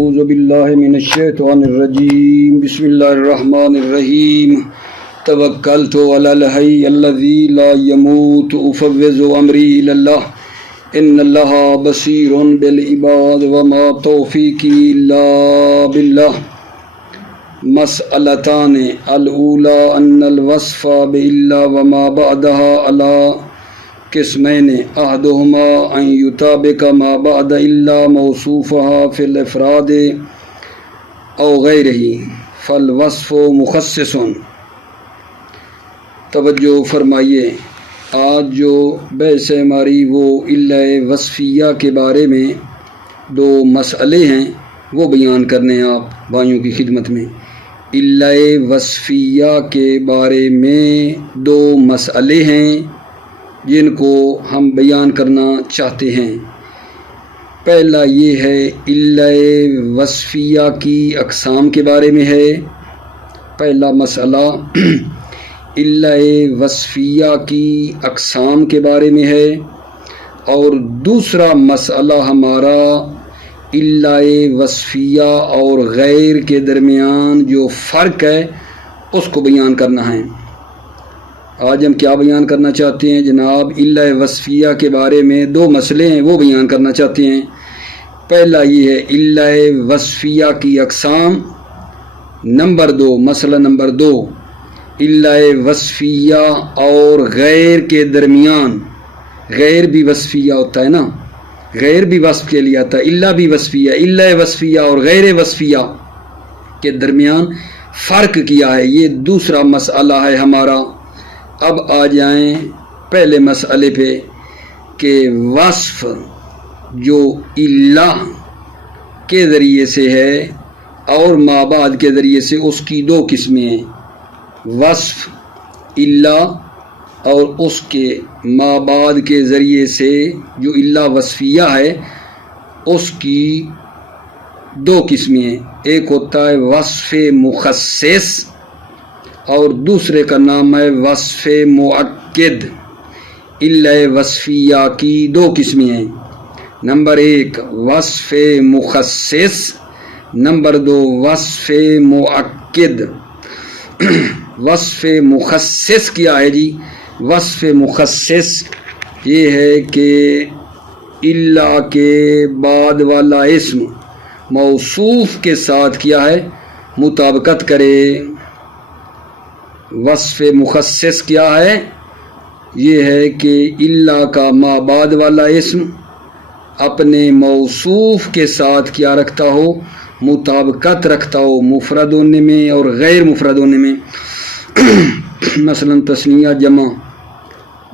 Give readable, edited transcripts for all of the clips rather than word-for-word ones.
اعوذ باللہ من الشیطان الرجیم بسم اللہ الرحمن الرحیم توکلت علی الحی الذی لا یموت افوض امری الی اللہ ان اللہ بصیر بالعباد وما توفیقی الا باللہ مسئلتان الاولی ان الوصف بالا وما بعدها علی قسمین احدہما ان یطابق ما بعد الا موصوفها فی الافراد او غیرہ فالوصف مخصص۔ توجہ فرمائیے، آج جو بحث ہماری وہ علہ وصفیہ کے بارے میں دو مسئلے ہیں وہ بیان کرنے ہیں آپ بھائیوں کی خدمت میں۔ علہ وصفیہ کے بارے میں دو مسئلے ہیں جن کو ہم بیان کرنا چاہتے ہیں۔ پہلا یہ ہے علہ وصفیہ کی اقسام کے بارے میں ہے، پہلا مسئلہ علہ وصفیہ کی اقسام کے بارے میں ہے، اور دوسرا مسئلہ ہمارا علہ وصفیہ اور غیر کے درمیان جو فرق ہے اس کو بیان کرنا ہے۔ آج ہم کیا بیان کرنا چاہتے ہیں جناب؟ علہ وصفیہ کے بارے میں دو مسئلے ہیں وہ بیان کرنا چاہتے ہیں۔ پہلا یہ ہے علہ وصفیہ کی اقسام، نمبر دو مسئلہ نمبر دو علہ وصفیہ اور غیر کے درمیان۔ غیر بھی وصفیہ ہوتا ہے نا، غیر بھی وصف کے لیے آتا ہے، علہ بھی وصفیہ، علہ وصفیہ اور غیر وصفیہ کے درمیان فرق کیا ہے، یہ دوسرا مسئلہ ہے ہمارا۔ اب آ جائیں پہلے مسئلے پہ کہ وصف جو علہ کے ذریعے سے ہے اور ما بعد کے ذریعے سے، اس کی دو قسمیں ہیں۔ وصف علہ اور اس کے ما بعد کے ذریعے سے جو علہ وصفیہ ہے اس کی دو قسمیں ہیں، ایک ہوتا ہے وصف مخصص اور دوسرے کا نام ہے وصف مؤکد۔ علہ وصفیہ کی دو قسمیں ہیں، نمبر ایک وصف مخصص، نمبر دو وصف مؤکد۔ وصف مخصص کیا ہے جی؟ وصف مخصص یہ ہے کہ علہ کے بعد والا اسم موصوف کے ساتھ کیا ہے؟ مطابقت کرے۔ وصف مخصص کیا ہے؟ یہ ہے کہ علہ کا ما بعد والا اسم اپنے موصوف کے ساتھ کیا رکھتا ہو؟ مطابقت رکھتا ہو، مفرد ہونے میں اور غیر مفرد ہونے میں۔ مثلا تثنیہ جمع،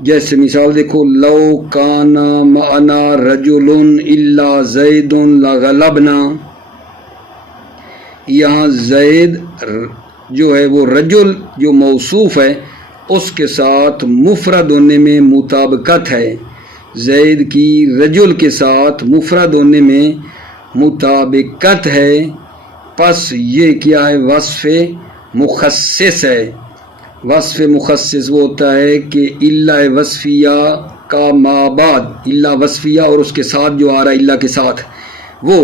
جیسے مثال دیکھو، لو کان معنا رجل الا زید لغلبنا۔ یہاں زید جو ہے وہ رجل جو موصوف ہے اس کے ساتھ مفرد ہونے میں مطابقت ہے، زید کی رجل کے ساتھ مفرد ہونے میں مطابقت ہے، پس یہ کیا ہے؟ وصف مخصص ہے۔ وصف مخصص وہ ہوتا ہے کہ علہ وصفیہ کا ما بعد، علہ وصفیہ اور اس کے ساتھ جو آ رہا ہے علہ کے ساتھ، وہ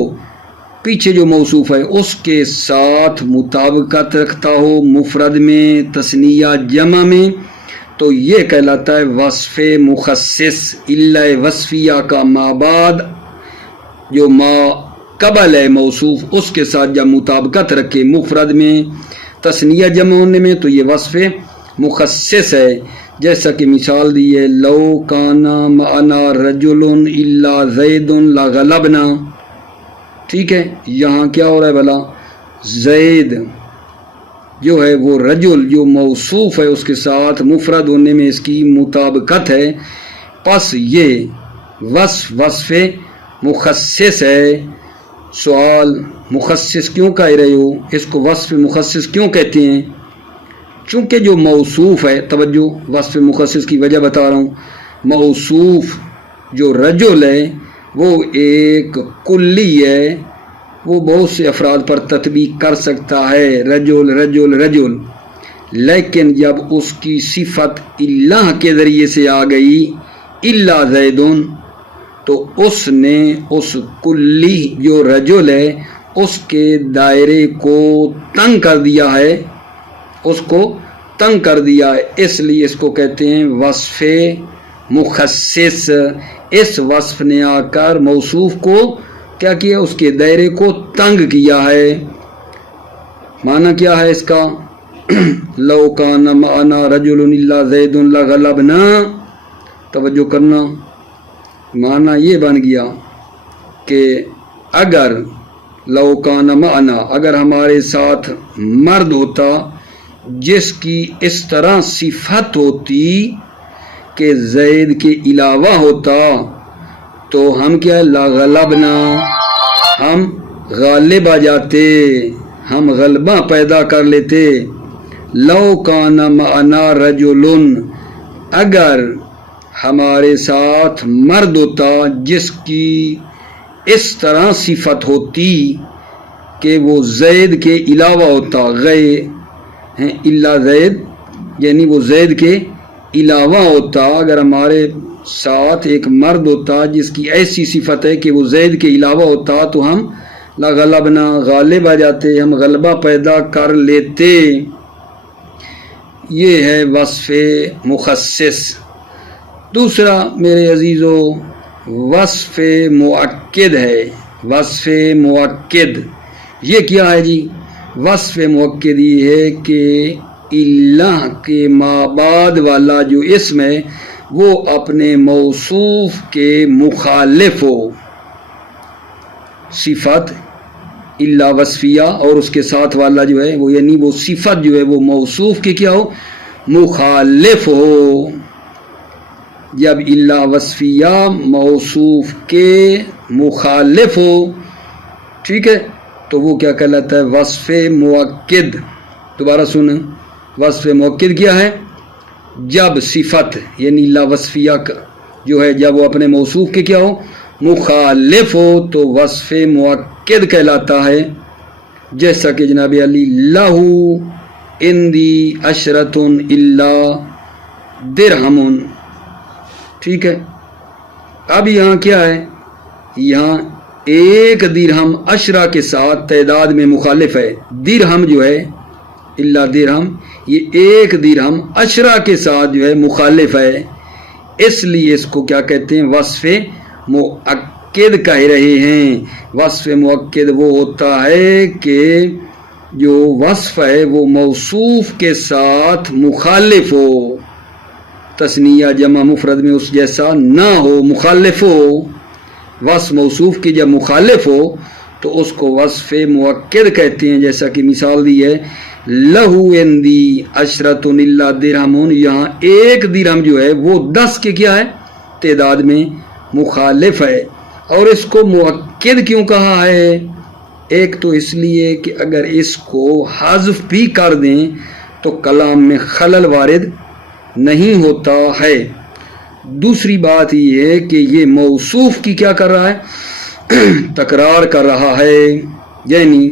پیچھے جو موصوف ہے اس کے ساتھ مطابقت رکھتا ہو مفرد میں، تثنیہ جمع میں، تو یہ کہلاتا ہے وصف مخصص۔ علہ وصفیہ کا ما بعد جو ما قبل ہے موصوف اس کے ساتھ جب مطابقت رکھے مفرد میں، تثنیہ جمع ہونے میں، تو یہ وصف مخصص ہے۔ جیسا کہ مثال دی ہے، لو کان معنا رجل الا زید لغلبنا۔ ٹھیک ہے، یہاں کیا ہو رہا ہے بھلا؟ زید جو ہے وہ رجل جو موصوف ہے اس کے ساتھ مفرد ہونے میں اس کی مطابقت ہے، پس یہ وصف مخصص ہے۔ سوال، مخصص کیوں کہہ رہے ہو؟ اس کو وصف مخصص کیوں کہتے ہیں؟ چونکہ جو موصوف ہے، توجہ، وصف مخصص کی وجہ بتا رہا ہوں، موصوف جو رجل ہے وہ ایک کلی ہے، وہ بہت سے افراد پر تطبیق کر سکتا ہے، رجل رجل رجل، لیکن جب اس کی صفت اللہ کے ذریعے سے آ گئی الا زیدن، تو اس نے اس کلی جو رجل ہے اس کے دائرے کو تنگ کر دیا ہے، اس کو تنگ کر دیا ہے، اس لیے اس کو کہتے ہیں وصف مخصص۔ اس وصف نے آ کر موصوف کو کیا کیا؟ اس کے دائرے کو تنگ کیا ہے۔ معنی کیا ہے اس کا؟ لو کان معنا رجل الا زید لغلبنا، توجہ کرنا، معنی یہ بن گیا کہ اگر لو کان معنا، اگر ہمارے ساتھ مرد ہوتا جس کی اس طرح صفت ہوتی کہ زید کے علاوہ ہوتا تو ہم کیا لغلبنا، ہم غالب آ جاتے، ہم غلبہ پیدا کر لیتے۔ لو کان معنا رجل، اگر ہمارے ساتھ مرد ہوتا جس کی اس طرح صفت ہوتی کہ وہ زید کے علاوہ ہوتا، الا زید یعنی وہ زید کے علاوہ ہوتا، اگر ہمارے ساتھ ایک مرد ہوتا جس کی ایسی صفت ہے کہ وہ زید کے علاوہ ہوتا تو ہم لغلبنا، غالب آ جاتے، ہم غلبہ پیدا کر لیتے۔ یہ ہے وصف مخصص۔ دوسرا میرے عزیزو وصف مؤکد ہے۔ وصف مؤکد یہ کیا ہے جی؟ وصف مؤکد یہ ہے کہ اللہ کے ما بعد والا جو اسم ہے وہ اپنے موصوف کے مخالف ہو، صفت الا وصفیہ اور اس کے ساتھ والا جو ہے وہ یعنی وہ صفت جو ہے وہ موصوف کے کیا ہو؟ مخالف ہو۔ جب الا وصفیہ موصوف کے مخالف ہو، ٹھیک ہے، تو وہ کیا کہلاتا ہے؟ وصف مؤکد۔ دوبارہ سنیں، وصف مؤکد کیا ہے؟ جب صفت یعنی الا وصفیہ جو ہے جب وہ اپنے موصوف کے کیا ہو؟ مخالف ہو تو وصف مؤکد کہلاتا ہے۔ جیسا کہ جناب علی لہو اندی عشرۃ الا درہم، ٹھیک ہے۔ اب یہاں کیا ہے؟ یہاں ایک درہم عشرہ کے ساتھ تعداد میں مخالف ہے۔ درہم جو ہے الا درہم، یہ ایک درہم عشرہ کے ساتھ جو ہے مخالف ہے، اس لیے اس کو کیا کہتے ہیں؟ وصف مؤکد کہہ رہے ہیں۔ وصف مؤکد وہ ہوتا ہے کہ جو وصف ہے وہ موصوف کے ساتھ مخالف ہو، تثنیہ جمع مفرد میں اس جیسا نہ ہو، مخالف ہو۔ وصف موصوف کی جب مخالف ہو تو اس کو وصف مؤکد کہتے ہیں، جیسا کہ مثال دی ہے لہو اندی عشرۃ الا درہم، یہاں ایک درہم جو ہے وہ 10 کے کیا ہے؟ تعداد میں مخالف ہے۔ اور اس کو مؤکد کیوں کہا ہے؟ ایک تو اس لیے کہ اگر اس کو حذف بھی کر دیں تو کلام میں خلل وارد نہیں ہوتا ہے۔ دوسری بات یہ ہے کہ یہ موصوف کی کیا کر رہا ہے؟ تکرار کر رہا ہے، یعنی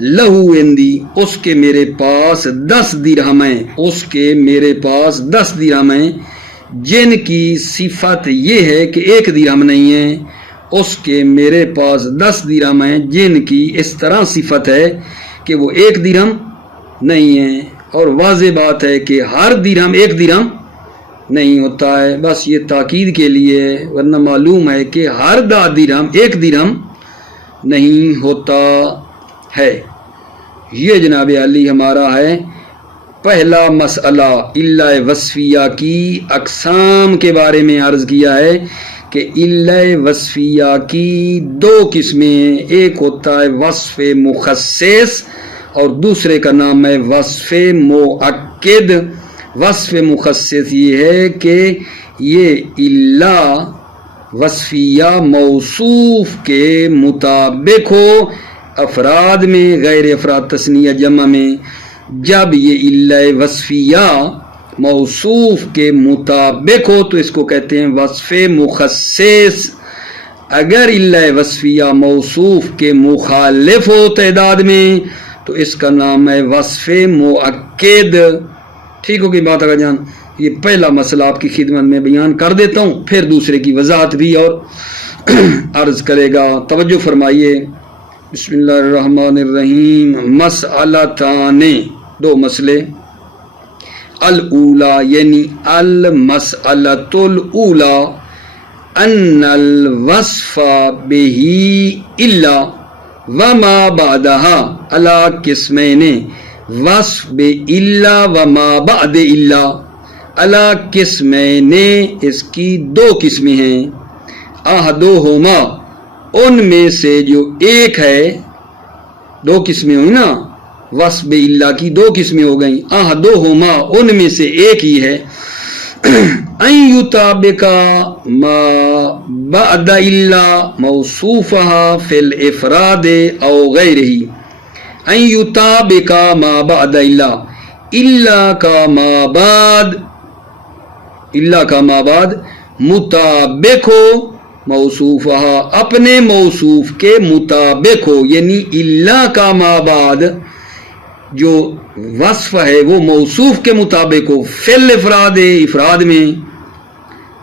لہو اندی، اس کے میرے پاس 10 درہم ہیں، اس کے میرے پاس 10 درہم ہیں، جن کی صفت یہ ہے کہ ایک درہم نہیں ہے۔ اس کے میرے پاس 10 درہم ہیں جن کی اس طرح صفت ہے کہ وہ ایک درہم نہیں ہے۔ اور واضح بات ہے کہ ہر درہم ایک درہم نہیں ہوتا ہے، بس یہ تاکید کے لیے، ورنہ معلوم ہے کہ ہر درہم ایک درہم نہیں ہوتا ہے۔ یہ جناب علی ہمارا ہے پہلا مسئلہ الا وصفیہ کی اقسام کے بارے میں عرض کیا ہے کہ الا وصفیہ کی 2 قسمیں ہیں، ایک ہوتا ہے وصف مخصص اور دوسرے کا نام ہے وصف مؤکد۔ وصف مخصص یہ ہے کہ یہ الا وصفیہ موصوف کے مطابق ہو، افراد میں، غیر افراد تثنیہ جمع میں۔ جب یہ الا وصفیہ موصوف کے مطابق ہو تو اس کو کہتے ہیں وصف مخصص۔ اگر الا وصفیہ موصوف کے مخالف ہو تعداد میں تو اس کا نام ہے وصف مؤکد۔ ٹھیک ہوگی بات آقا جان؟ یہ پہلا مسئلہ آپ کی خدمت میں بیان کر دیتا ہوں، پھر دوسرے کی وضاحت بھی اور عرض کرے گا۔ توجہ فرمائیے، بسم اللہ الرحمن الرحیم. مسئلتان، دو مسئلے. الاولا یعنی المسئلۃ الاولا ان الوصف به الا وما بعدها على قسمین. وصف بالا وما بعد الا على قسمین، اس کی دو قسمیں ہیں. احدہما، ان میں سے جو ایک ہے، دو قسمیں ہوئی نا، وصف الا کی دو قسمیں ہو گئیں. احدہما، ان میں سے ایک ہی ہے. ان یطابق ما بعد الا موصوفها فی الافراد او غیرہ. ان یطابق ما بعد الا کا ما بعد مطابق ہو، موصوفها اپنے موصوف کے مطابق ہو، یعنی الا کا ما بعد جو وصف ہے وہ موصوف کے مطابق ہو. فی الافراد، افراد میں،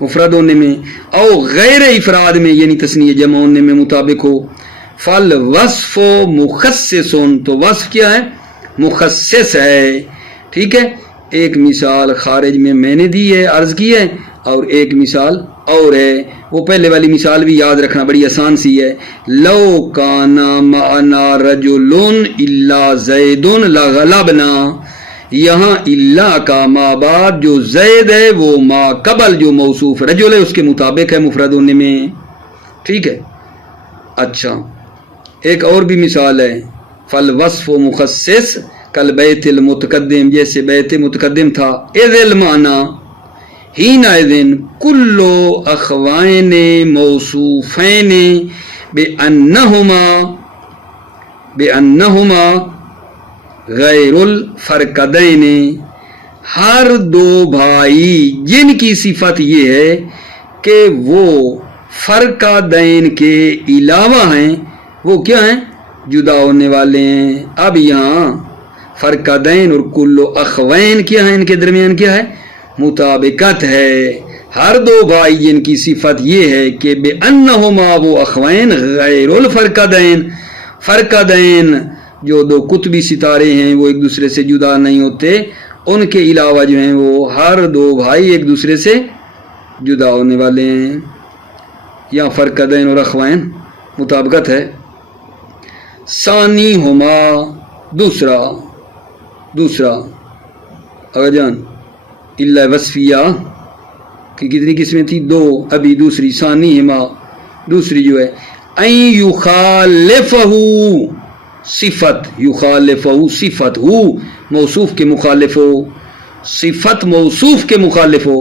مفرد ہونے میں، او غیر افراد میں یعنی تثنیہ جمع ہونے میں مطابق ہو. فالوصف مخصص، تو وصف کیا ہے؟ مخصص ہے. ٹھیک ہے. ایک مثال خارج میں نے دی ہے، عرض کی ہے، اور ایک مثال اور ہے. وہ پہلے والی مثال بھی یاد رکھنا، بڑی آسان سی ہے. لو کان معنا رجل الا زید لغلبنا. یہاں الا کا ما بعد جو زید ہے وہ ما قبل جو موصوف رجل ہے اس کے مطابق ہے مفرد ہونے میں. ٹھیک ہے. اچھا، ایک اور بھی مثال ہے. فالوصف مخصص کل بیت المتقدم، جیسے بیت متقدم تھا. اذ المعنی حینئذ کل اخوین موصوفین بانہما غیر الفرقدین. ہر دو بھائی جن کی صفت یہ ہے کہ وہ فرقدین کے علاوہ ہیں، وہ کیا ہیں؟ جدا ہونے والے ہیں. اب یہاں فرقدین اور کل اخوین کیا ہیں؟ ان کے درمیان کیا ہے؟ مطابقت ہے. ہر دو بھائی جن کی صفت یہ ہے کہ بے انہما وہ اخوین غیر الفرقدین، فرقدین جو دو قطبی ستارے ہیں وہ ایک دوسرے سے جدا نہیں ہوتے، ان کے علاوہ جو ہیں وہ ہر دو بھائی ایک دوسرے سے جدا ہونے والے ہیں. یہاں فرقدین اور اخوین مطابقت ہے. ثانی ہما، دوسرا اگر جان الا وصفیہ کی کتنی قسمیں تھی؟ دو. ابھی دوسری ثانی ہما، دوسری جو ہے ان یخالفہ صفت، یخالفہ صفت ہو موصوف کے مخالف ہو، صفت موصوف کے مخالف ہو.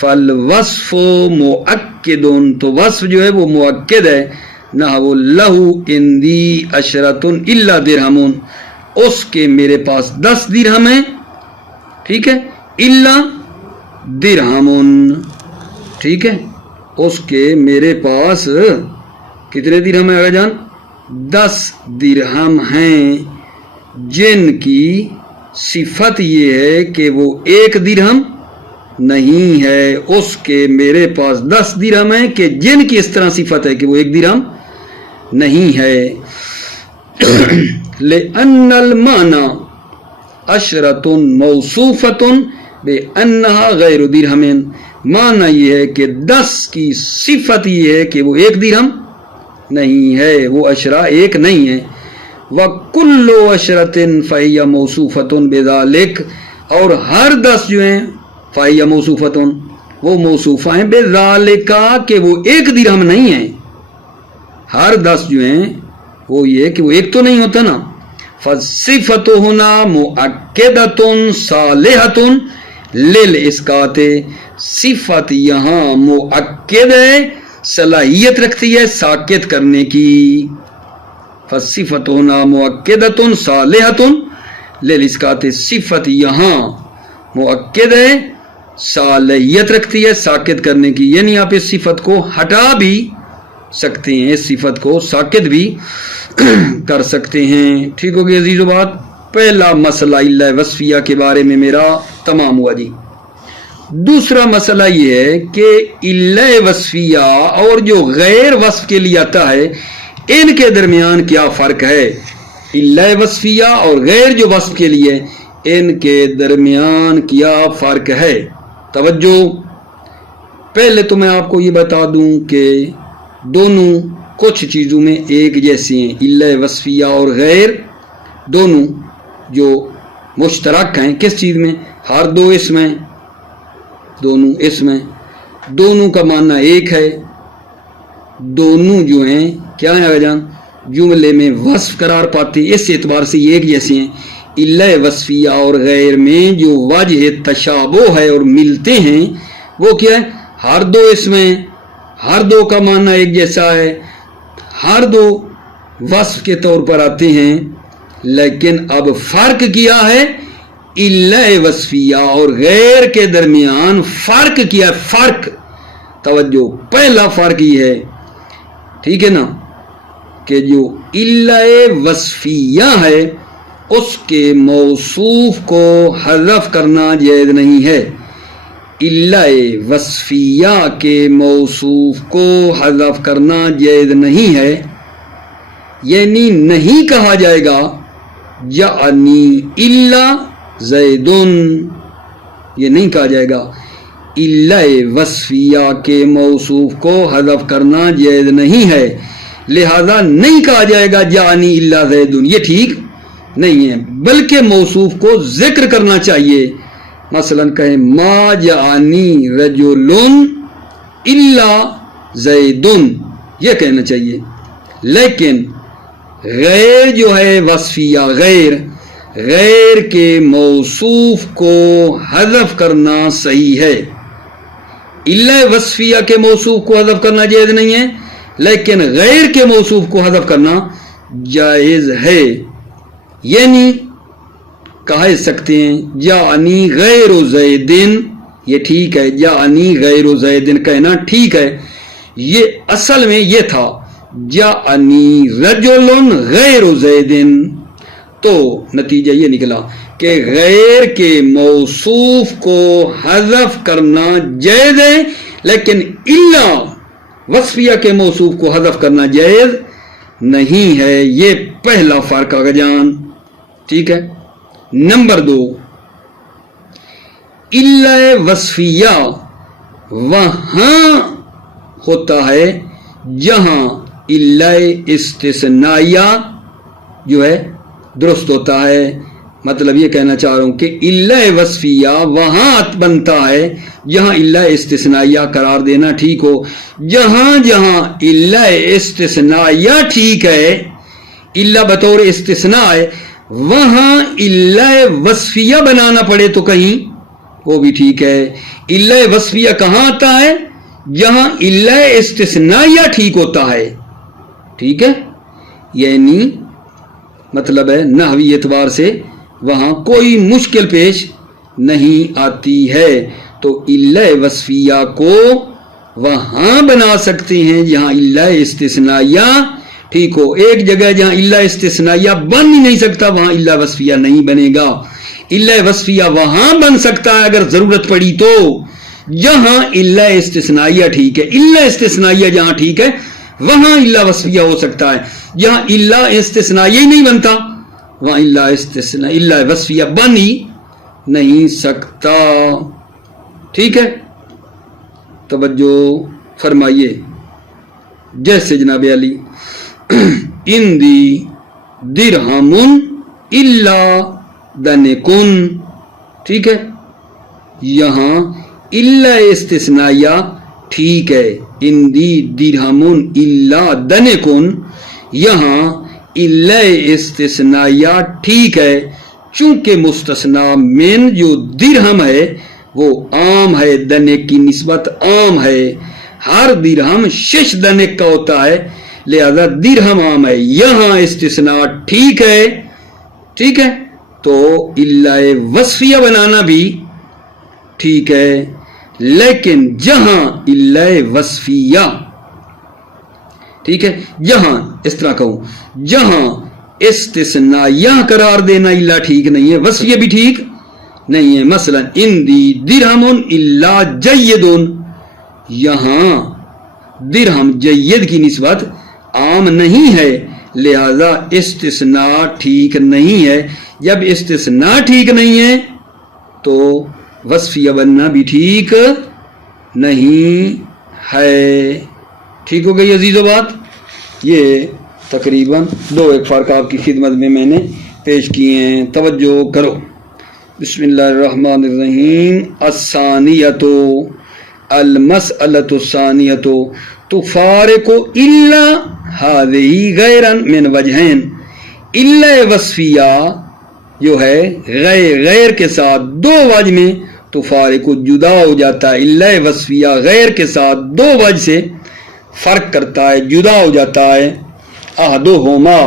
فالوصف مؤکد، تو وصف جو ہے وہ مؤکد ہے. نحو لہو اندی عشرۃ الا درہم، اس کے میرے پاس 10 درہم ہیں. ٹھیک ہے. الا درہم، ٹھیک ہے. اس کے میرے پاس کتنے درہم ہیں آگا جان؟ 10 درہم ہیں، جن کی صفت یہ ہے کہ وہ 1 درہم نہیں ہے. اس کے میرے پاس 10 درہم ہیں کہ جن کی اس طرح صفت ہے کہ وہ 1 درہم نہیں ہے. لأن المعنى عشرۃ موصوفۃ بأنہا غیر درہم، معنی یہ ہے کہ 10 کی صفت یہ ہے کہ وہ 1 درہم نہیں ہے، وہ عشرہ 1 نہیں ہے. وَكُلُّ عَشْرَةٍ فَهِيَ مَوْصُوفَةٌ بِذَلِكَ، اور ہر 10 جو ہیں فَهِيَ مَوْصُوفَةٌ وہ موصوفہ ہیں بِذَلِكَ کہ وہ 1 درہم نہیں ہیں. ہر 10 جو ہیں وہ یہ کہ وہ 1 تو نہیں ہوتا نا. فَالصِّفَةُ هُنَا مُؤَكَّدَةٌ صَالِحَةٌ لِلْإِسْقَاطِ، صفت یہاں مؤکد ہے، صلاحیت رکھتی ہے ساکت کرنے کی. فَالصِّفَةُ هُنَا مُؤَكَّدَةٌ صَالِحَةٌ لِلْإِسْقَاطِ، صفت یہاں مؤکد ہے، صلاحیت رکھتی ہے ساکت کرنے کی، یعنی آپ اس صفت کو ہٹا بھی سکتے ہیں، اس صفت کو ساکت بھی کر سکتے ہیں. ٹھیک ہوگی عزیزو بات. پہلا مسئلہ الا وصفیہ کے بارے میں میرا تمام ہوا جی. دوسرا مسئلہ یہ ہے کہ الا وصفیہ اور جو غیر وصف کے لیے آتا ہے، ان کے درمیان کیا فرق ہے؟ الا وصفیہ اور غیر جو وصف کے لیے، ان کے درمیان کیا فرق ہے؟ توجہ، پہلے تو میں آپ کو یہ بتا دوں کہ دونوں کچھ چیزوں میں ایک جیسے ہیں، الا وصفیہ اور غیر دونوں جو مشترک ہیں کس چیز میں؟ ہر دو اسم ہیں، دونوں اسم ہیں، دونوں کا معنی ایک ہے، دونوں جو ہیں کیا ہیں جان جملے میں وصف قرار پاتے، اس اعتبار سے یہ ایک جیسے ہیں۔ الا وصفیہ اور غیر میں جو وجہ تشابہ ہے اور ملتے ہیں وہ کیا ہے؟ ہر دو اسم ہیں، ہر دو کا معنی ایک جیسا ہے، ہر دو وصف کے طور پر آتے ہیں، لیکن اب فرق کیا ہے؟ الا وصفیہ اور غیر کے درمیان فرق کیا ہے؟ فرق، توجہ، پہلا فرق یہ ہے، ٹھیک ہے نا، کہ جو الا وصفیہ ہے اس کے موصوف کو حذف کرنا جائز نہیں ہے، الا وصفیہ کے موصوف کو حذف کرنا جائز نہیں ہے، یعنی نہیں کہا جائے گا جعنی الا زیدن، یہ نہیں کہا جائے گا، الا وصفیہ کے موصوف کو حذف کرنا جائز نہیں ہے، لہذا نہیں کہا جائے گا جعنی الا زیدن، یہ ٹھیک نہیں ہے، بلکہ موصوف کو ذکر کرنا چاہیے، مثلا کہیں ما جعنی رجل الا زیدن، یہ کہنا چاہیے، لیکن غیر جو ہے وصفیہ، غیر کے موصوف کو حذف کرنا صحیح ہے، الا وصفیہ کے موصوف کو حذف کرنا جائز نہیں ہے، لیکن غیر کے موصوف کو حذف کرنا جائز ہے، یعنی کہہ سکتے ہیں جعنی غیر زیدن، یہ ٹھیک ہے، جعنی غیر زیدن کہنا ٹھیک ہے، یہ اصل میں یہ تھا جعنی رجل غیر زیدن، تو نتیجہ یہ نکلا کہ غیر کے موصوف کو حذف کرنا جائز ہے، لیکن الا وصفیہ کے موصوف کو حذف کرنا جائز نہیں ہے، یہ پہلا فرق آگا جان، ٹھیک ہے۔ نمبر 2، الا وصفیہ وہاں ہوتا ہے جہاں الا استثنائیہ جو ہے درست ہوتا ہے، مطلب یہ کہنا چاہ رہا ہوں کہ الا وصفیہ وہاں بنتا ہے جہاں الا استثنائیہ قرار دینا ٹھیک ہو، جہاں جہاں الا استثنائیہ ٹھیک ہے، الا بطور استثناء ہے، وہاں الا وصفیہ بنانا پڑے تو کہیں وہ بھی ٹھیک ہے۔ الا وصفیہ کہاں آتا ہے؟ جہاں الا استثنائیہ ٹھیک ہوتا ہے، ٹھیک ہے، یعنی مطلب ہے نحوی اعتبار سے وہاں کوئی مشکل پیش نہیں آتی ہے، تو الا وصفیہ کو وہاں بنا سکتے ہیں جہاں الا استثنائیہ ٹھیک ہو، ایک جگہ جہاں الا استثنائیہ بن ہی نہیں سکتا وہاں الا وصفیہ نہیں بنے گا، الا وصفیہ وہاں بن سکتا ہے اگر ضرورت پڑی تو جہاں الا استثنائیہ ٹھیک ہے، الا استثنائیہ جہاں ٹھیک ہے وہاں الا وصفیہ ہو سکتا ہے، جہاں الا استثنائیہ ہی نہیں بنتا وہاں الا وصفیہ بن ہی نہیں سکتا، ٹھیک ہے۔ توجہ فرمائیے، جیسے جناب علی اندی درہم الا دنکن، ٹھیک ہے، یہاں الا استثنائیہ ٹھیک ہے، اندی درہم الا دنکن، یہاں الا استثنائیہ ٹھیک ہے، چونکہ مستثنا من جو درہم ہے وہ عام ہے، دنک کی نسبت عام ہے، ہر درہم 6 دنک کا ہوتا ہے، لہذا درہم عام ہے، یہاں استثناء ٹھیک ہے، ٹھیک ہے، تو الا وصفیہ بنانا بھی ٹھیک ہے، لیکن جہاں الا وصفیہ ٹھیک ہے، جہاں اس طرح کہوں جہاں استثنائیہ قرار دینا الا ٹھیک نہیں ہے، وصفیہ بھی ٹھیک نہیں ہے، مثلا اندی درہم الا جید، یہاں درہم جید کی نسبت عام نہیں ہے، لہذا استثناء ٹھیک نہیں ہے۔ جب استثناء ٹھیک نہیں ہے تو وصفیہ بننا بھی ٹھیک نہیں ہے۔ ٹھیک ہو گئی عزیزو بات؟ یہ تقریباً 2 ایک فرق آپ کی خدمت میں نے پیش کیے ہیں، توجہ کرو۔ بسم اللہ الرحمن الرحیم۔ الثانیۃ المسألۃ الثانیۃ تفارق الا هذه غیرا من وجہین۔ الا وصفیہ جو ہے غیر کے ساتھ 2 وجہ میں تفارق جدا ہو جاتا ہے۔ الا وصفیہ غیر کے ساتھ 2 وجہ سے فرق کرتا ہے، جدا ہو جاتا ہے۔ احدہما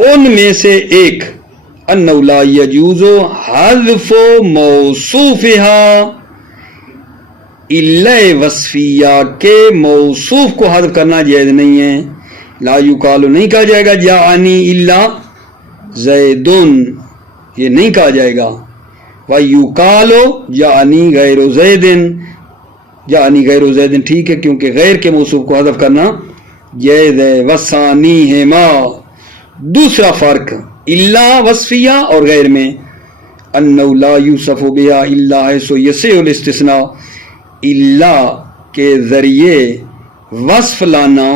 ان میں سے ایک انہ لا یجوز حذف موصوفها، الا وصفیہ کے موصوف کو حذف کرنا جائز نہیں ہے۔ لا یقال نہیں کہا جائے گا جاءنی الا زیدن، یہ نہیں کہا جائے گا۔ ویقال جاءنی غیر زیدن، جاءنی غیر زیدن ٹھیک ہے کیونکہ غیر کے موصوف کو حذف کرنا جائز ہے۔ وثانیہما دوسرا فرق الا وصفیہ اور غیر میں، انہ لا یوصف بها الا حیث یصح الاستثناء، الا کے ذریعے وصف لانا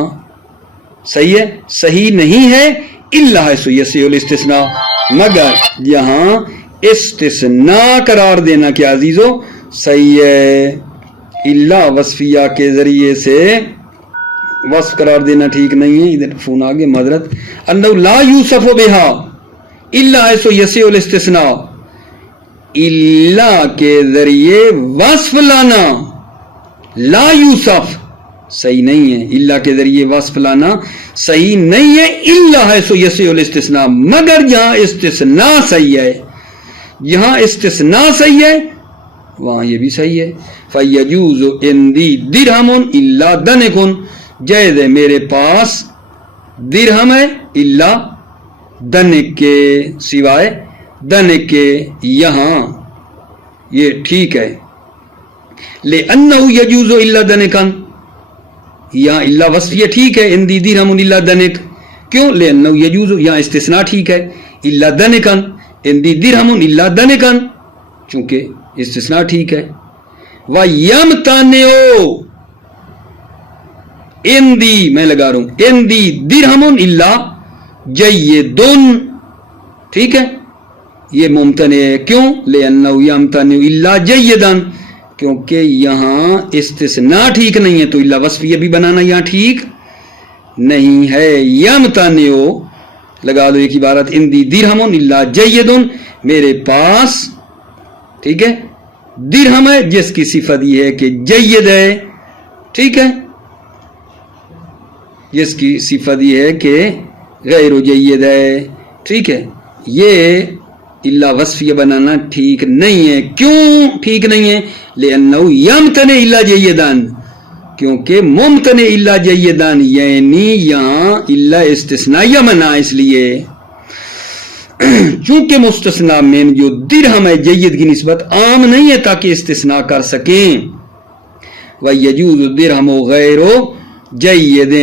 صحیح ہے، صحیح نہیں ہے، الا حیث یصح الاستثناء، مگر یہاں استثناء قرار دینا کیا عزیزو صحیح ہے۔ الا وصفیہ کے ذریعے سے وصف قرار دینا ٹھیک نہیں ہے۔ ادھر فون آگے معذرت۔ انہ لا یوصف بها الا حیث یصح الاستثناء، الا کے ذریعے وصف لانا لا یوصف صحیح نہیں ہے، الا کے ذریعے وصف لانا صحیح نہیں ہے۔ الا حیث یصح الاستثناء، مگر جہاں استثناء صحیح ہے، جہاں استثناء صحیح ہے وہاں یہ بھی صحیح ہے۔ فیجوز عندی درہم الا دنک، جائز ہے میرے پاس درہم ہے الا دنک کے سوائے دنک کے، یہاں یہ ٹھیک ہے۔ لأنہ یجوز الا دنکن، یہاں الا وصفیہ ٹھیک ہے، عندی درہم الا دنک، کیوں؟ لأنہ یجوز، یہاں استثناء ٹھیک ہے، الا دنکن عندی درہم الا دنکن، چونکہ استثناء ٹھیک ہے۔ وَيَمْتَنِعُ عندی، میں لگا رہا ہوں عندی درہم الا جیدن، ٹھیک ہے، یہ ممتنع ہے، کیوں؟ لأنہ یمتنع الا جیدن، کیونکہ یہاں استثناء ٹھیک نہیں ہے تو الا وصفیہ بھی بنانا یہاں ٹھیک نہیں ہے۔ یمتنع لگا دو ایک عبارت، عندی درہم الا جیدن، میرے پاس ٹھیک ہے درہم ہے جس کی صفت یہ ہے کہ جید ہے، ٹھیک ہے، جس کی صفت یہ ہے کہ غیر جید ہے، ٹھیک ہے۔ یہ الا وصفیہ بنانا ٹھیک نہیں ہے، کیوں ٹھیک نہیں ہے؟ لأنہ یمتنع الا جیدن، کیونکہ ممتنع الا جیدن یعنی یہاں الا استثنائیہ منع، اس لیے چونکہ مستثنیٰ میں جو درہم ہے جید کی نسبت عام نہیں ہے تاکہ استثناء کر سکیں۔ وَيَجُوزُ الدِّرْهَمُ غَيْرُ جَيِّدٍ،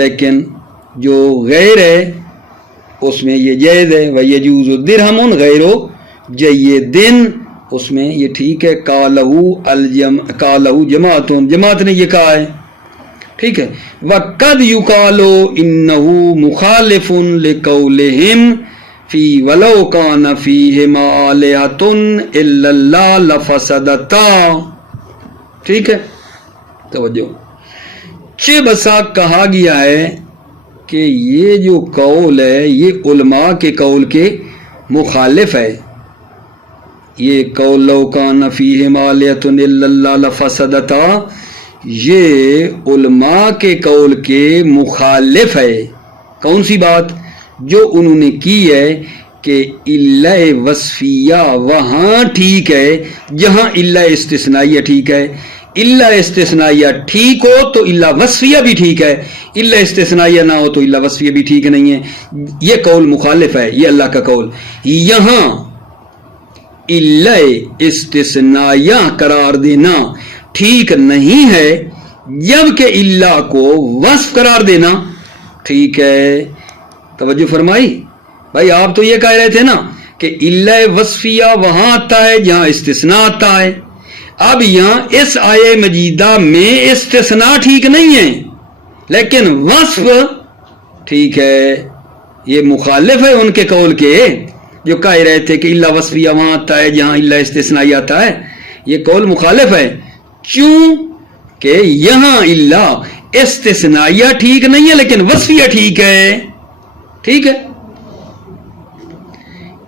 لیکن جو غیر ہے اس میں یہ جائز ہے۔ وَيَجُوزُ الدِّرْهَمُ غَيْرُ جَيِّدٍ، اس میں یہ ٹھیک ہے۔ قَالَهُ جماعتٌ، جماعت نے یہ کہا ہے، ٹھیک ہے۔ وَقَدْ يُقَالُ إِنَّهُ مُخَالِفٌ لِقَوْلِهِمْ فِي وَلَوْ كَانَ فِيهِمَا آلِهَةٌ إِلَّا اللَّهُ لَفَسَدَتَا، ٹھیک ہے، توجہ۔ چہ بسا کہا گیا ہے کہ یہ جو قول ہے یہ علماء کے قول کے مخالف ہے، یہ قول لو کان فیہما آلہۃ الا اللہ لفسدتا، یہ علماء کے قول کے مخالف ہے۔ کون سی بات؟ جو انہوں نے کی ہے کہ الا وصفیہ وہاں ٹھیک ہے جہاں الا استثنائیہ ٹھیک ہے۔ الا استثنائیہ ٹھیک ہو تو الا وصفیہ بھی ٹھیک ہے، الا استثنائیہ نہ ہو تو الا وصفیہ بھی ٹھیک نہیں ہے۔ یہ قول مخالف ہے، یہ اللہ کا قول۔ یہاں الا استثنائیہ قرار دینا ٹھیک نہیں ہے، جبکہ اللہ کو وصف قرار دینا ٹھیک ہے. توجہ فرمائی بھائی. آپ تو یہ کہہ رہے تھے نا کہ اللہ وصفیہ وہاں آتا ہے جہاں استثناء آتا ہے. اب یہاں اس آیے مجیدہ میں استثناء ٹھیک نہیں ہے لیکن وصف ٹھیک ہے. یہ مخالف ہے ان کے قول کے جو کہہ رہے تھے کہ اللہ وصفیہ وہاں آتا ہے جہاں اللہ استثنائی آتا ہے. یہ قول مخالف ہے کیوں کہ یہاں اللہ استثنائیہ ٹھیک نہیں ہے لیکن وصفیہ ٹھیک ہے. ٹھیک ہے.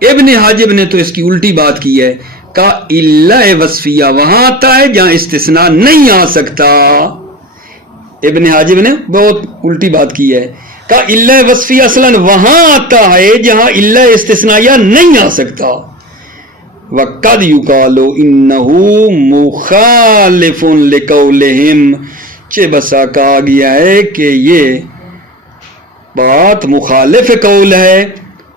ابن حاجب نے تو اس کی الٹی بات کی ہے. کہا اللہ وصفیہ وہاں آتا ہے جہاں استثناء نہیں آ سکتا. ابن حاجب نے بہت الٹی بات کی ہے. کہا اللہ وصفیہ اصلاً وہاں آتا ہے جہاں اللہ استثنائیہ نہیں آ سکتا. وَقَدْ يُقَالُ إِنَّهُ مُخَالِفٌ لِقَوْلِهِمْ. چہ بسا کہا گیا ہے کہ یہ بات مخالف قول ہے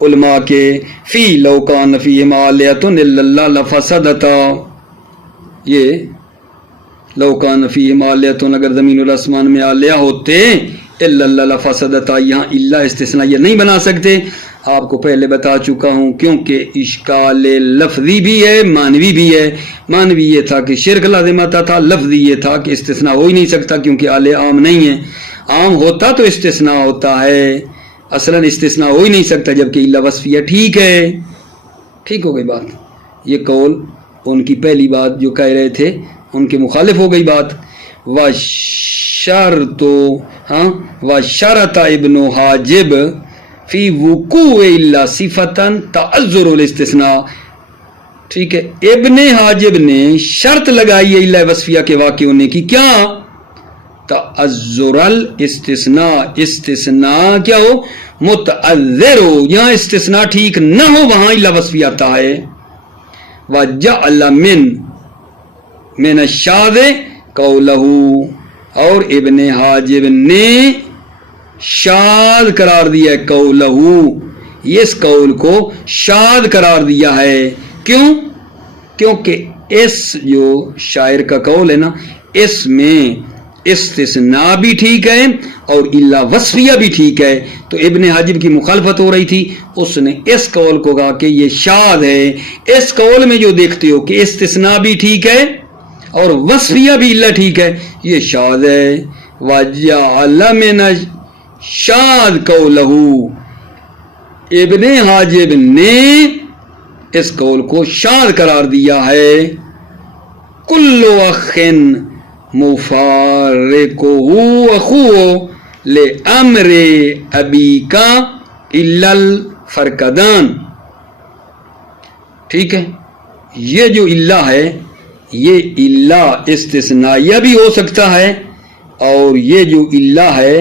علماء کے. فی لو کان فیہم آلیۃ الا اللہ لفسدتا. یہ لو کان فیہم آلیۃ اگر زمین اور آسمان میں آلیہ ہوتے الا اللہ لفسدتا یہاں اللہ استثنائیہ نہیں بنا سکتے. آپ کو پہلے بتا چکا ہوں کیونکہ اشکال لفظی بھی ہے معنوی بھی ہے. معنوی یہ تھا کہ شرک لازم آتا تھا. لفظی یہ تھا کہ استثناء ہو ہی نہیں سکتا کیونکہ آلیہ عام نہیں ہے. عام ہوتا تو استثناء ہوتا ہے. اصلاً استثناء ہو ہی نہیں سکتا جبکہ اللہ وصفیہ ٹھیک ہے. ٹھیک ہو گئی بات. یہ قول ان کی پہلی بات جو کہہ رہے تھے ان کے مخالف ہو گئی بات. وشرط ابن حاجب فی وقوع الا صفتاً تعذر الاستثناء. ٹھیک ہے. ابن حاجب نے شرط لگائی ہے اللہ وصفیہ کے واقع ہونے کی. کیا؟ تعذر الاستثناء. استثناء کیا ہو؟ متعذر ہو. جہاں استثناء ٹھیک نہ ہو وہاں اللہ وصفیہ آتا ہے. وجعل من الشاذ قولہ. اور ابن حاجب نے شاذ قرار دیا ہے قولہ. اس قول کو شاذ قرار دیا ہے. کیوں؟ کیونکہ اس جو شاعر کا قول ہے نا اس میں استثناء بھی ٹھیک ہے اور اللہ وصفیہ بھی ٹھیک ہے. تو ابن حاجب کی مخالفت ہو رہی تھی. اس نے اس قول کو کہا کہ یہ شاذ ہے. اس قول میں جو دیکھتے ہو کہ استثناء بھی ٹھیک ہے اور وصفیہ بھی اللہ ٹھیک ہے یہ شاذ ہے. وجعل من شاذ قولہ. ابن حاجب نے اس قول کو شاذ قرار دیا ہے. کل اخ مفارقہ اخوہ لامر ابیک الا الفرقدان. ٹھیک ہے. یہ جو اللہ ہے یہ اللہ استثنائیہ بھی ہو سکتا ہے اور یہ جو اللہ ہے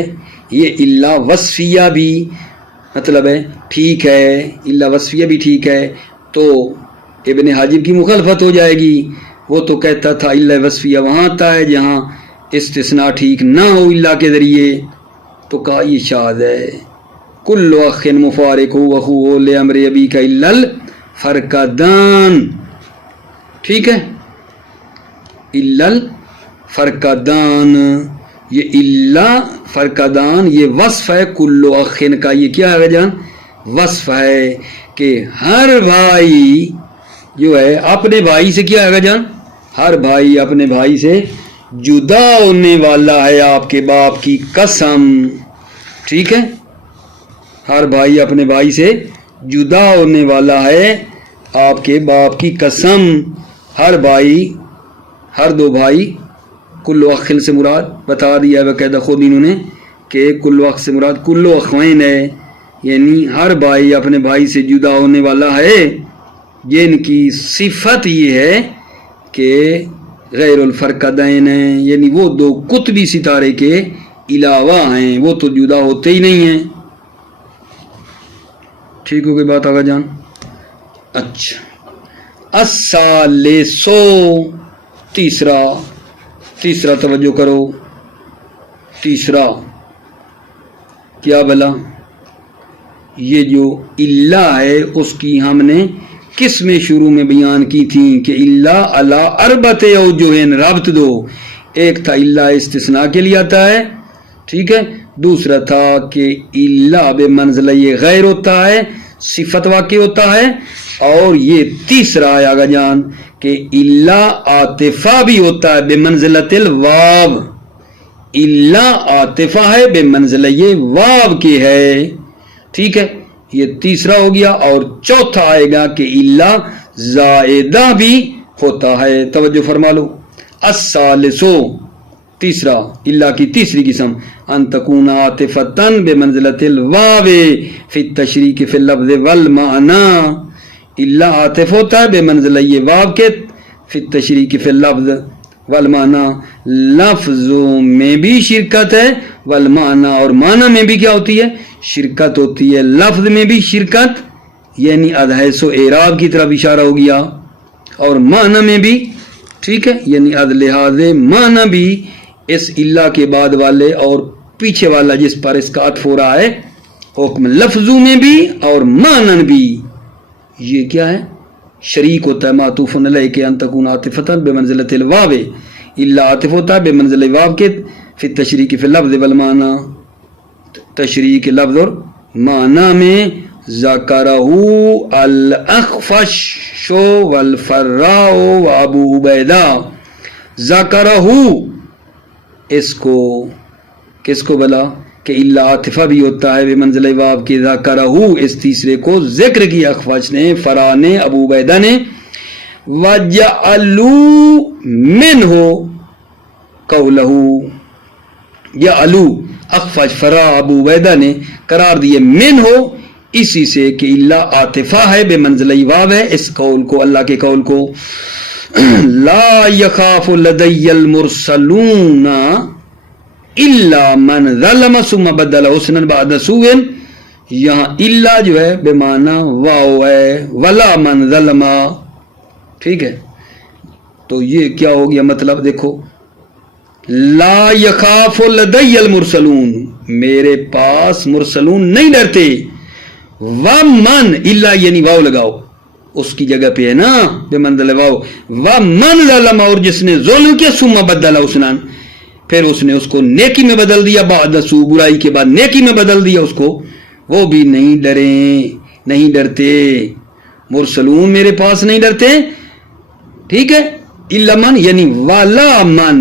یہ اللہ وصفیہ بھی مطلب ہے ٹھیک ہے. اللہ وصفیہ بھی ٹھیک ہے. تو ابن حاجب کی مخالفت ہو جائے گی. وہ تو کہتا تھا اللہ وصفیہ وہاں آتا ہے جہاں استثناء ٹھیک نہ ہو اللہ کے ذریعے. تو کہا یہ شاذ ہے. کل اخ مفارق اخوہ لامر ابیک الا الفرقدان. ٹھیک ہے. الا الفرقدان. یہ اللہ فرقدان یہ وصف ہے کل اخ کا. یہ کیا ہے جان؟ وصف ہے کہ ہر بھائی جو ہے اپنے بھائی سے کیا ہے جان؟ ہر بھائی اپنے بھائی سے جدا ہونے والا ہے آپ کے باپ کی قسم. ٹھیک ہے. ہر بھائی اپنے بھائی سے جدا ہونے والا ہے آپ کے باپ کی قسم. ہر بھائی ہر دو بھائی. کل اخ سے مراد بتا دیا باقاعدہ خود انہوں نے کہ کل اخ سے مراد کل اخوین ہے یعنی ہر بھائی اپنے بھائی سے جدا ہونے والا ہے. جن کی صفت یہ ہے کہ غیر الفرقدین ہیں یعنی وہ دو قطبی ستارے کے علاوہ ہیں. وہ تو جدا ہوتے ہی نہیں ہیں. ٹھیک ہو گئی بات آگا جان. اچھا. الثالث. تیسرا توجہ کرو. تیسرا کیا بلا؟ یہ جو اللہ ہے اس کی ہم نے کس میں شروع میں بیان کی تھی کہ اللہ علی اربعۃ اوجہ ربط دو. ایک تھا الا استثناء کے لیے آتا ہے، ٹھیک ہے، دوسرا تھا کہ الا بے منزلہ یہ غیر ہوتا ہے، صفت واقع ہوتا ہے، اور یہ تیسرا ہے آگا جان کہ الا عاطفہ بھی ہوتا ہے بے منزلت الواو، الا عاطفہ ہے بے منزلہ یہ واو کی ہے، ٹھیک ہے، یہ تیسرا ہو گیا۔ اور چوتھا آئے گا کہ الا زائدہ بھی ہوتا ہے، توجہ فرما لو۔ الثالثو تیسرا الا کی تیسری قسم ان تکون عاطفتن بمنزلت الواو فی التشریک فی اللفظ والمعنی، الا عاطف ہوتا ہے بے منزلہ یہ واو کے فی التشریک فی اللفظ والمعنی، لفظوں میں بھی شرکت ہے، والمعنی اور معنی میں بھی کیا ہوتی ہے شرکت ہوتی ہے، لفظ میں بھی شرکت یعنی ادھیس و اعراب کی طرف اشارہ ہو گیا، اور معنی میں بھی، ٹھیک ہے، یعنی اد لحاظ معنی بھی اس الا کے بعد والے اور پیچھے والا جس پر اس کا عطف ہو رہا ہے حکم لفظوں میں بھی اور معنی بھی یہ کیا ہے شریک ہوتا ہے، معطوف علیہ کہ ان تکون عاطفۃ بمنزلۃ الواو، الا عاطف ہوتا ہے بے منزلہ واو کے فی التشریک فی اللفظ والمعنی، تشریک لفظ اور معنی میں، ذکرہ الاخفش والفراء وابو عبیدہ، ذکرہ اس کو کس کو بلا کہ الا عاطفہ بھی ہوتا ہے بے منزلہ واو کی، ذکرہ اس تیسرے کو ذکر کیا اخفش نے، فرا نے، ابو عبیدہ نے، وجعلوا منہ قولہ، جعلوا اخفش فرا ابو عبیدہ نے قرار دیے منہ اسی سے کہ الا عاطفہ ہے بے منزلہ واو ہے اس قول کو، اللہ کے قول کو، لا یخاف لدی المرسلون الا من ظلم ثم بدل حسنا بعد سوء، یہاں الا جو ہے بے معنی واو ہے، ولا من ظلم، ٹھیک ہے، تو یہ کیا ہو گیا مطلب دیکھو، لا یخاف لدی المرسلون میرے پاس مرسلون نہیں ڈرتے، ومن الا یعنی واو لگاؤ اس کی جگہ پہ ہے نا بے منزلہ واو، ومن ظلم اور جس نے ظلم کیا، ثم بدل حسنا پھر اس نے اس کو نیکی میں بدل دیا، بعد سوء برائی کے بعد نیکی میں بدل دیا اس کو، وہ بھی نہیں ڈریں، نہیں ڈرتے، مرسلون میرے پاس نہیں ڈرتے، ٹھیک ہے، الا من یعنی والا من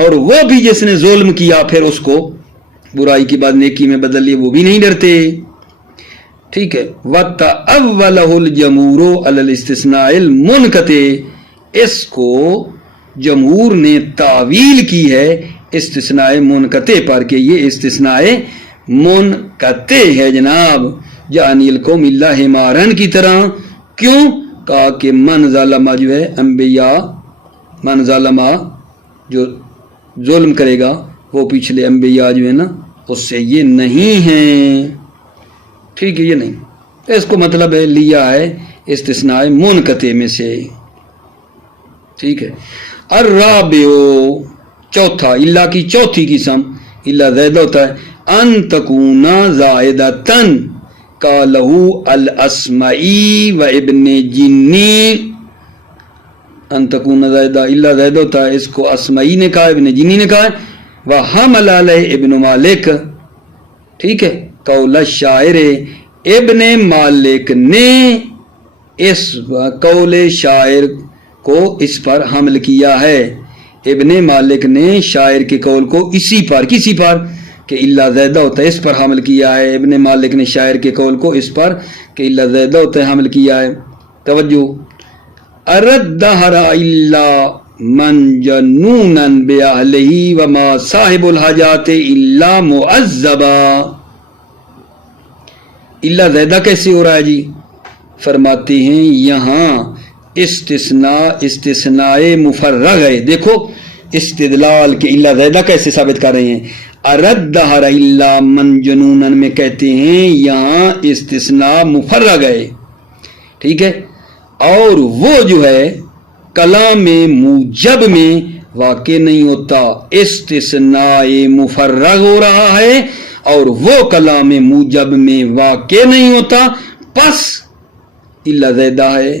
اور وہ بھی جس نے ظلم کیا پھر اس کو برائی کے بعد نیکی میں بدل لیا وہ بھی نہیں ڈرتے، ٹھیک ہے۔ وَتَأَوَّلَهُ الْجَمْهُورُ عَلَى الْاِسْتِثْنَاءِ الْمُنْقَطِعِ اس کو جمہور نے تعویل کی ہے استثناء منقطع پر کہ یہ استثناء منقطع ہے جناب، جانی القوم اللہ مارن کی طرح، کیوں کہا کہ من ظالمہ جو ہے انبیاء، من ظالمہ جو ظلم کرے گا وہ پچھلے انبیاء جو ہے نا اس سے یہ نہیں ہیں، ٹھیک ہے، یہ نہیں، اس کو مطلب ہے لیا ہے استثناء منقطع میں سے، ٹھیک ہے۔ الرابع چوتھا الا کی چوتھی قسم الا زائدہ ہوتا ہے ان تکون زائدتن قالہ الاسمعی و ابن جنی، ان تکون زائدہ الا زائدہ ہوتا ہے اس کو اسمعی نے کہا، ابن جنی نے کہا، وحمل علیہ ابن مالک، ٹھیک ہے، قول الشاعر ابن مالک نے اس قول شاعر کو اس پر حمل کیا ہے، ابن مالک نے شاعر کے قول کو اسی پر، کسی پر کہ الا زائدہ ہوتا ہے اس پر حمل کیا ہے، ابن مالک نے شاعر کے قول کو اس پر کہ الا زائدہ ہوتا ہے حمل کیا ہے، توجہ، اردہر الا من جنونا بیاہلہی وما صاحب الحاجات الا معذبا، الا زائدہ کیسے ہو رہا ہے جی، فرماتے ہیں یہاں استثناء مفرغ ہے، دیکھو استدلال کے الا زائدہ کیسے ثابت کر رہے ہیں، اردہر الا من جنونن میں کہتے ہیں یہاں استثناء مفرغ ہے، ٹھیک ہے، اور وہ جو ہے کلام موجب میں واقع نہیں ہوتا، استثناء مفرغ ہو رہا ہے اور وہ کلام موجب میں واقع نہیں ہوتا، پس الا زائدہ ہے۔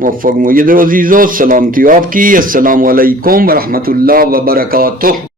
موفق مید و عزیز و سلامتی آپ کی۔ السلام علیکم ورحمۃ اللہ وبرکاتہ۔